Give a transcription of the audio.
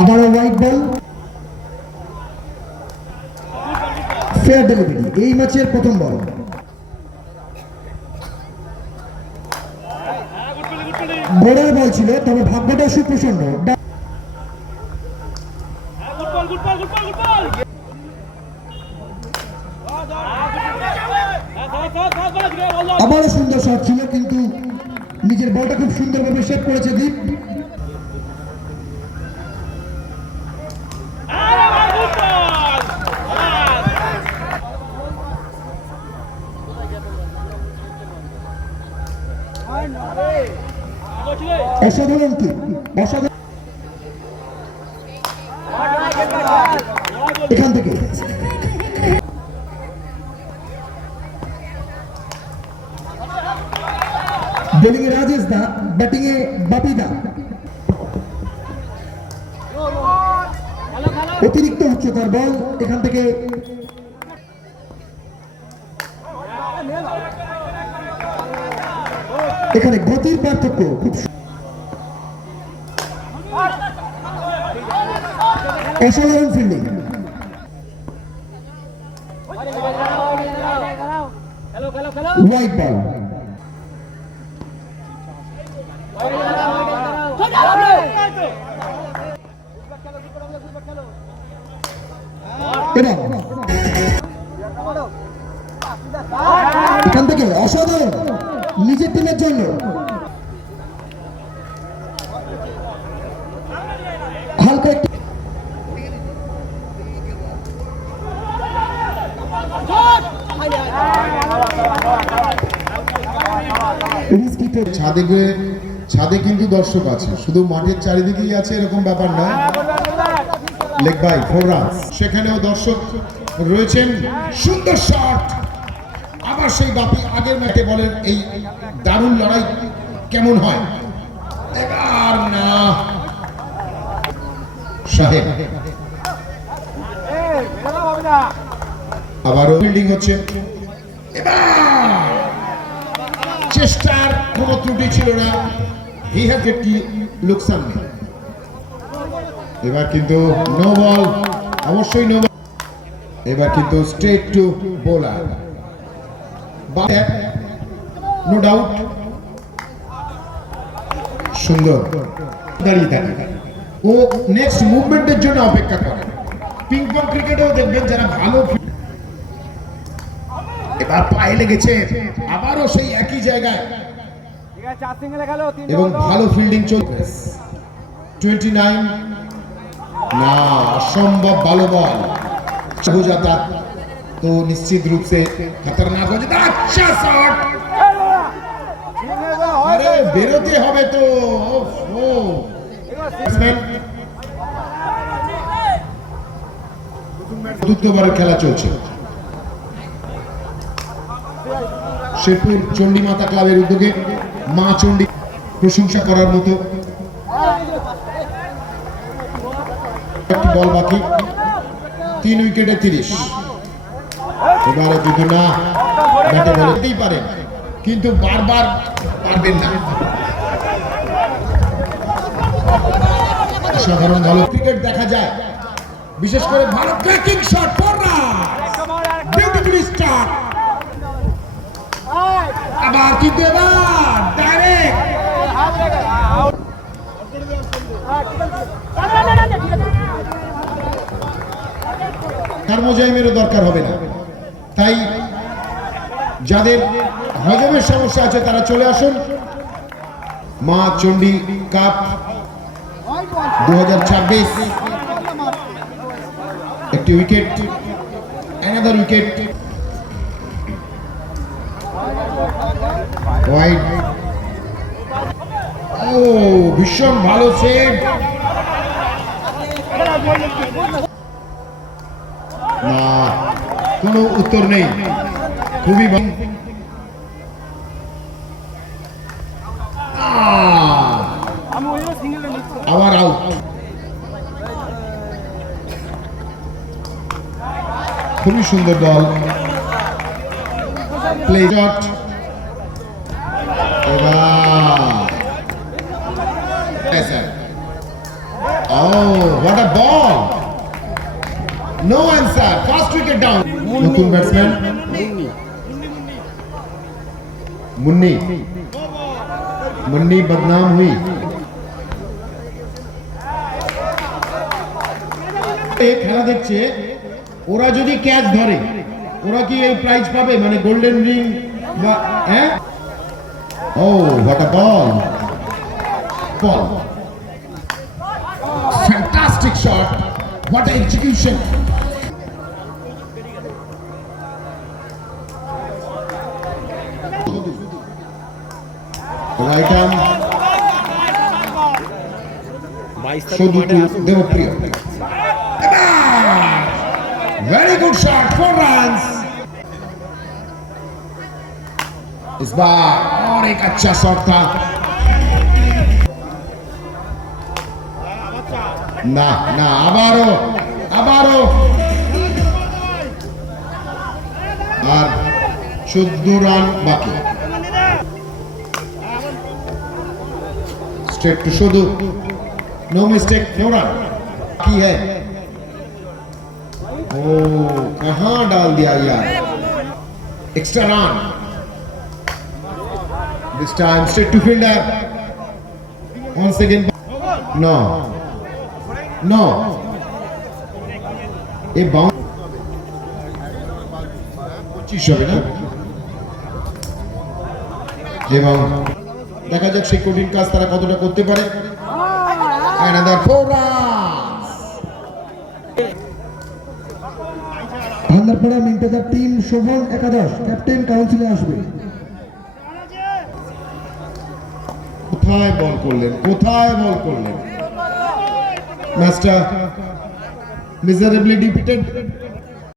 আবারও white ball, fair delivery. এই ম্যাচের প্রথম বল। গোড়ার বল ছিল, তবে ভাগ্যটা সুপ্রসন্ন। আবারও সুন্দর শট ছিল, কিন্তু নিজের বলটা খুব সুন্দরভাবে সেভ করেছে দীপ। অসাধারণ কি অসাধারণ এখান থেকে বোলিং এ রাজেশ দা, ব্যাটিং এ বাপি দা। অতিরিক্ত উচ্চতার বল, এখান থেকে এখানে গতির পার্থক্য খুব। অসাধারণ ফিল্ডিং। White ball. এখান থেকে অসাধারণ নিজের টিমের জন্য। হালকা একটু ছাদে কিন্তু দর্শক আছে, শুধু মাঠের চারিদিকেই আছে এরকম ব্যাপার নয়। লেগ বাই 4 রানস, সেখানেও দর্শক রয়েছেন। সুন্দর শট, আবার সেই বাপি আগের ম্যাচে বলেন এই দারুণ লড়াই কেমন হয়। এবার না সাহেব, আবারও ফিল্ডিং হচ্ছে। এবার চেষ্টার কোনো ত্রুটি ছিল না, হি হ্যাজ একটি লোকসান নেই। এবার কিন্তু নো বল, অবশ্যই নো বল। এবার কিন্তু straight to bowler, no doubt. সুন্দর দাঁড়িয়ে থাকে, ও নেক্সট মুভমেন্টের জন্য অপেক্ষা করে। পিং পং ক্রিকেটেও দেখবেন যারা ভালো, এবার পায়ে লেগেছে, আবারও সেই একই জায়গায় এবং ভালো ফিল্ডিং চলছে। 29 না, অসম্ভব ভালো বল। जाता तो निश्चित रूप से खतरनाक हो जाता। अच्छा शॉट, अरे बेरोते হবে তো। দ্বিতীয়বারের খেলা চলছে শেরপুর চণ্ডী মাতা ক্লাবের উদ্যোগে। মা চণ্ডী প্রশংসা করার মতো। একটি বল বাকি, 3 উইকেটে 30। এবারে যদি না ব্যাটে বলতেই পারেন, কিন্তু বারবার পারবেন না। সাধারণ ভালো ক্রিকেট দেখা যায়, বিশেষ করে ভালো ক্র্যাকিং শট। বিউটিফুল স্টার্ট, আবার কিন্তু এবার ডাইরেক্ট। থার্মোজাইমেরও দরকার হবে না, তাই যাদের হজমের সমস্যা আছে তারা চলে আসুন। মা চণ্ডী কাপ 2026, একটি উইকেট, অ্যানাদার উইকেট, ওয়াইড। ও ভীষণ ভালো সেভ, না কোনো উত্তর নেই, খুবই আবার আউট। খুবই সুন্দর বল, প্লে শট। এবার no answer fast wicket down नতুন ব্যাটসম্যান मुन्नी मुन्नी बदनाम हुई খেলা দেখছে ওরা যদি ক্যাচ ধরে ওরা কি এই প্রাইজ পাবে মানে গোল্ডেন রিং বা হ্যাঁ ও what a ball ball fantastic shot what a execution right arm শুধু Debapriya very good shot 4 runs इस बार और एक अच्छा शॉट था ना ना আবারো আর 14 রান বাকি स्ट्रेट टू शुदू नो मिस्टेक नो रन की है ओ कहां डाल दिया यार extra run this time straight to fielder once again no no a bounce 25 হবে না এবং দেখা যাক সেই কঠিন কাজ তারা কতটা করতে পারে another 4 runs ভান্ডারপাড়া মিন্টাদার টিম শোভন একাদশ ক্যাপ্টেন কাউন্সিলে আসবে কোথায় বল করলেন ম্যাচটা মিজারেবলি ডিফিটেড